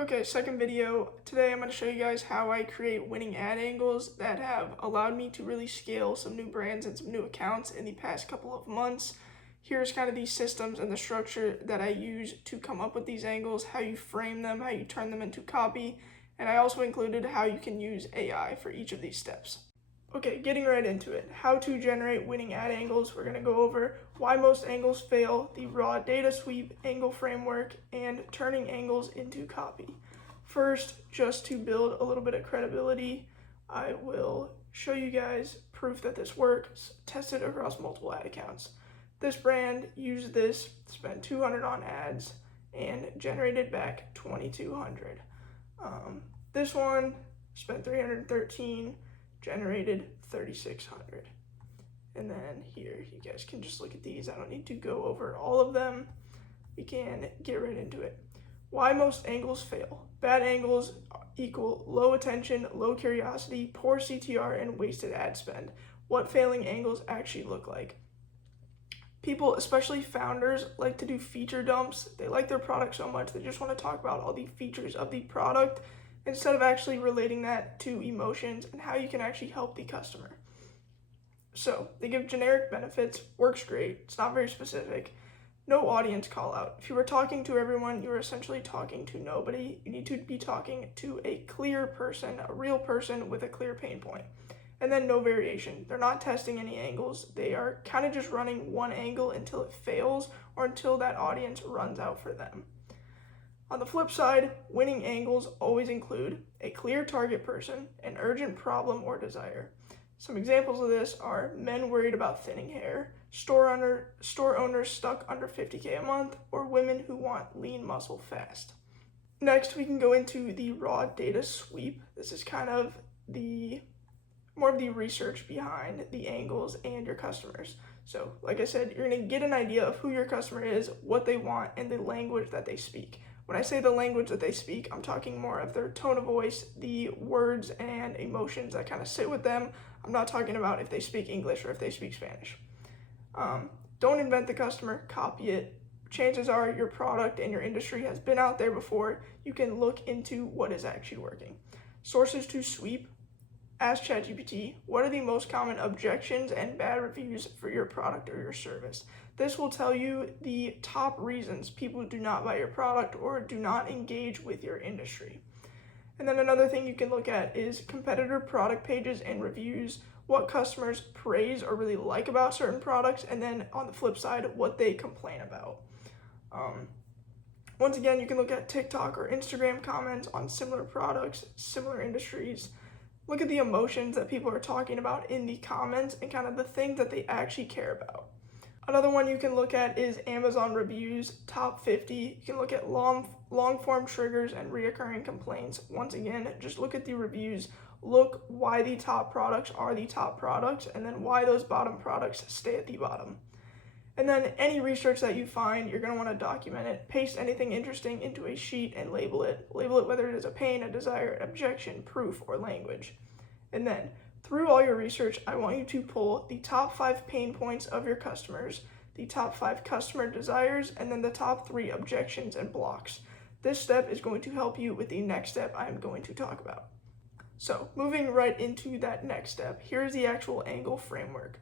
Okay, second video. Today I'm going to show you guys how I create winning ad angles that have allowed me to really scale some new brands and some new accounts in the past couple of months. Here's kind of these systems and the structure that I use to come up with these angles, how you frame them, how you turn them into copy, and I also included how you can use AI for each of these steps. Okay, getting right into it. How to generate winning ad angles. We're going to go over why most angles fail, the raw data sweep, angle framework, and turning angles into copy. First, just to build a little bit of credibility, I will show you guys proof that this works, test it across multiple ad accounts. This brand used this, spent $200 on ads, and generated back $2,200. This one spent $313, generated 3,600. And then here you guys can just look at these. I don't need to go over all of them. We can get right into it. Why most angles fail. Bad angles equal low attention, low curiosity, poor CTR, and wasted ad spend. What failing angles actually look like. People, especially founders, like to do feature dumps. They like their product so much they just want to talk about all the features of the product instead of actually relating that to emotions and how you can actually help the customer. So they give generic benefits, works great, it's not very specific. No audience call out. If you were talking to everyone, you were essentially talking to nobody. You need to be talking to a clear person, a real person with a clear pain point. And then no variation. They're not testing any angles. They are kind of just running one angle until it fails or until that audience runs out for them. On the flip side, winning angles always include a clear target person, an urgent problem or desire. Some examples of this are men worried about thinning hair, store owners stuck under 50K a month, or women who want lean muscle fast. Next, we can go into the raw data sweep. This is kind of more of the research behind the angles and your customers. So, like I said, you're going to get an idea of who your customer is, what they want, and the language that they speak. When I say the language that they speak, I'm talking more of their tone of voice, the words and emotions that kind of sit with them. I'm not talking about if they speak English or if they speak Spanish. Don't invent the customer, copy it. Chances are your product and your industry has been out there before. You can look into what is actually working. Sources to sweep. Ask ChatGPT, what are the most common objections and bad reviews for your product or your service? This will tell you the top reasons people do not buy your product or do not engage with your industry. And then another thing you can look at is competitor product pages and reviews, what customers praise or really like about certain products, and then on the flip side, what they complain about. Once again, you can look at TikTok or Instagram comments on similar products, similar industries. Look at the emotions that people are talking about in the comments and kind of the things that they actually care about. Another one you can look at is Amazon reviews, top 50. You can look at long form triggers and reoccurring complaints. Once again, just look at the reviews. Look why the top products are the top products and then why those bottom products stay at the bottom. And then any research that you find, you're going to want to document it. Paste anything interesting into a sheet and label it. Label it whether it is a pain, a desire, an objection, proof, or language. And then, through all your research, I want you to pull the top 5 pain points of your customers, the top 5 customer desires, and then the top 3 objections and blocks. This step is going to help you with the next step I am going to talk about. So, moving right into that next step, here's the actual angle framework.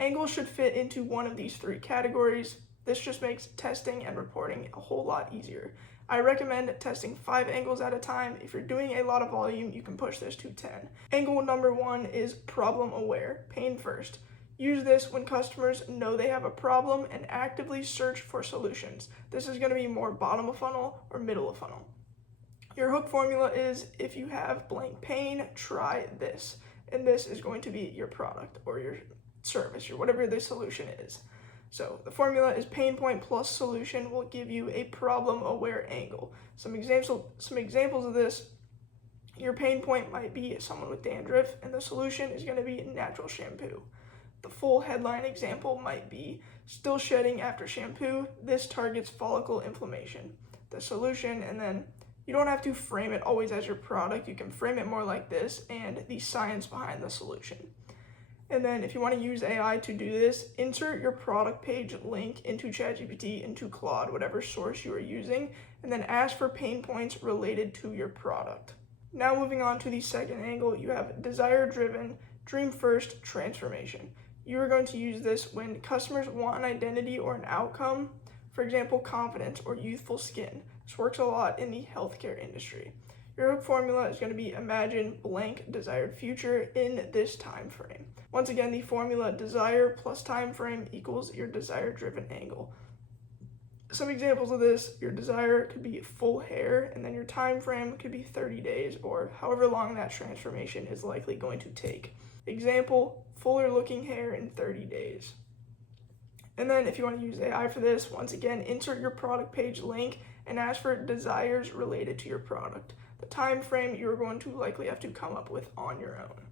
Angles should fit into one of these 3 categories. This just makes testing and reporting a whole lot easier. I recommend testing 5 angles at a time. If you're doing a lot of volume, you can push this to 10. Angle number 1 is problem aware, pain first. Use this when customers know they have a problem and actively search for solutions. This is going to be more bottom of funnel or middle of funnel. Your hook formula is if you have blank pain, try this. And this is going to be your product or your service or whatever the solution is. So the formula is pain point plus solution will give you a problem aware angle. Some examples of this, your pain point might be someone with dandruff and the solution is going to be natural shampoo. The full headline example might be still shedding after shampoo. This targets follicle inflammation. The solution, and then you don't have to frame it always as your product. You can frame it more like this and the science behind the solution. And then if you want to use AI to do this, insert your product page link into ChatGPT, into Claude, whatever source you are using, and then ask for pain points related to your product. Now moving on to the second angle, you have desire-driven, dream-first transformation. You are going to use this when customers want an identity or an outcome, for example, confidence or youthful skin. This works a lot in the healthcare industry. Your hook formula is going to be imagine blank desired future in this time frame. Once again, the formula desire plus time frame equals your desire-driven angle. Some examples of this, your desire could be full hair, and then your time frame could be 30 days or however long that transformation is likely going to take. Example, fuller looking hair in 30 days. And then if you want to use AI for this, once again, insert your product page link and ask for desires related to your product. The time frame you're going to likely have to come up with on your own.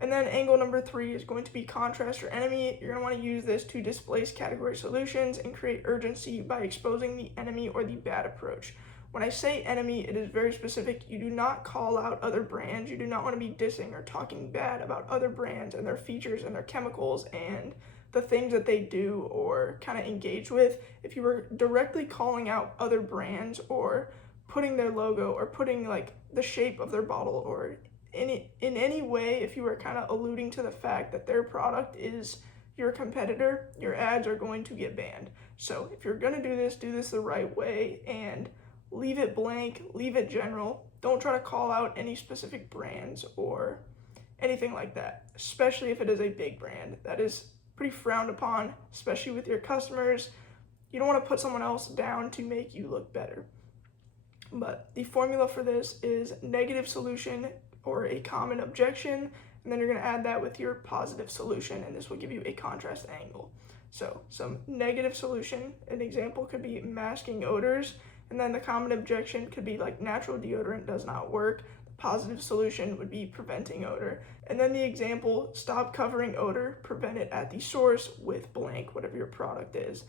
And then angle number 3 is going to be contrast or enemy. You're going to want to use this to displace category solutions and create urgency by exposing the enemy or the bad approach. When I say enemy, it is very specific. You do not call out other brands. You do not want to be dissing or talking bad about other brands and their features and their chemicals and the things that they do or kind of engage with. If you were directly calling out other brands or putting their logo or putting like the shape of their bottle or in any way, if you were kind of alluding to the fact that their product is your competitor, your ads are going to get banned. So if you're going to do this the right way and leave it blank, leave it general. Don't try to call out any specific brands or anything like that, especially if it is a big brand. That is pretty frowned upon, especially with your customers. You don't want to put someone else down to make you look better. But the formula for this is negative solution or a common objection, and then you're going to add that with your positive solution, and this will give you a contrast angle. So some negative solution, an example could be masking odors, and then the common objection could be like natural deodorant does not work. The positive solution would be preventing odor. And then the example, stop covering odor, prevent it at the source with blank, whatever your product is.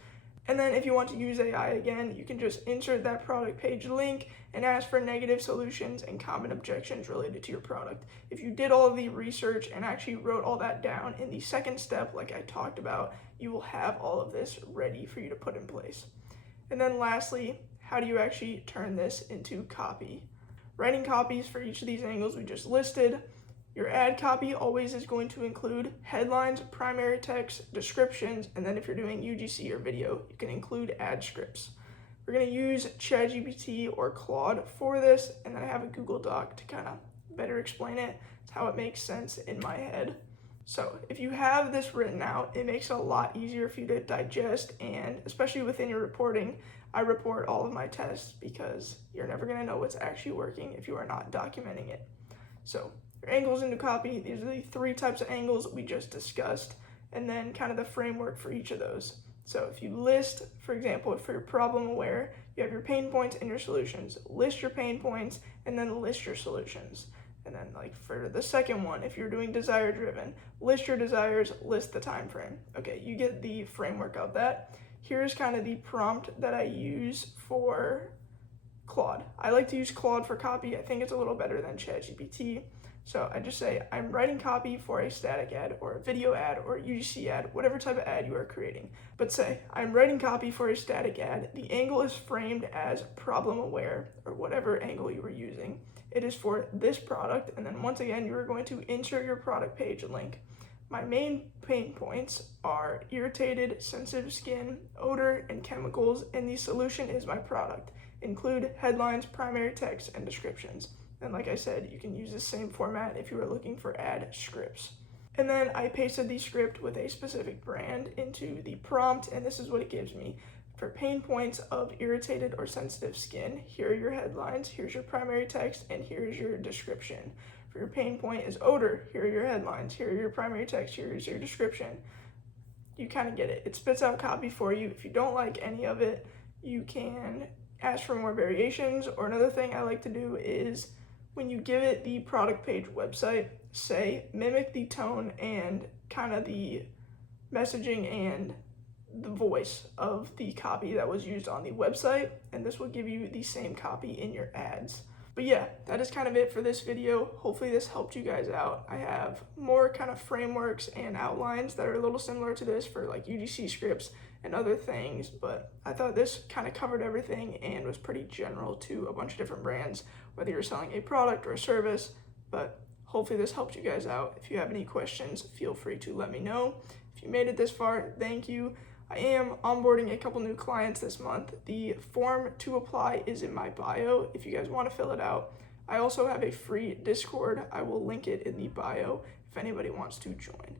And then if you want to use AI again, you can just insert that product page link and ask for negative solutions and common objections related to your product. If you did all of the research and actually wrote all that down in the second step, like I talked about, you will have all of this ready for you to put in place. And then lastly, how do you actually turn this into copy? Writing copies for each of these angles we just listed. Your ad copy always is going to include headlines, primary text, descriptions, and then if you're doing UGC or video, you can include ad scripts. We're going to use ChatGPT or Claude for this, and then I have a Google Doc to kind of better explain it. It's how it makes sense in my head. So if you have this written out, it makes it a lot easier for you to digest, and especially within your reporting, I report all of my tests because you're never going to know what's actually working if you are not documenting it. So your angles into copy, these are the 3 types of angles we just discussed, and then kind of the framework for each of those. So if you list, for example, for your problem aware, you have your pain points and your solutions. List your pain points and then list your solutions. And then like for the second one, if you're doing desire driven, list your desires, list the time frame. Okay, you get the framework of that. Here's kind of the prompt that I use for Claude. I like to use Claude for copy. I think it's a little better than ChatGPT. So I just say, I'm writing copy for a static ad or a video ad or a UGC ad, whatever type of ad you are creating. But say, I'm writing copy for a static ad. The angle is framed as problem aware or whatever angle you were using. It is for this product. And then once again, you are going to insert your product page link. My main pain points are irritated, sensitive skin, odor, and chemicals, and the solution is my product. Include headlines, primary text, and descriptions. And like I said, you can use the same format if you are looking for ad scripts. And then I pasted the script with a specific brand into the prompt, and this is what it gives me. For pain points of irritated or sensitive skin, here are your headlines, here's your primary text, and here's your description. For your pain point is odor, here are your headlines, here are your primary text, here is your description. You kind of get it. It spits out copy for you. If you don't like any of it, you can ask for more variations. Or another thing I like to do is when you give it the product page website, say mimic the tone and kind of the messaging and the voice of the copy that was used on the website, and this will give you the same copy in your ads. But yeah, that is kind of it for this video. Hopefully this helped you guys out. I have more kind of frameworks and outlines that are a little similar to this for like UGC scripts and other things, but I thought this kind of covered everything and was pretty general to a bunch of different brands, whether you're selling a product or a service. But hopefully this helped you guys out. If you have any questions, feel free to let me know. If you made it this far, thank you. I am onboarding a couple new clients this month. The form to apply is in my bio if you guys want to fill it out. I also have a free Discord. I will link it in the bio if anybody wants to join.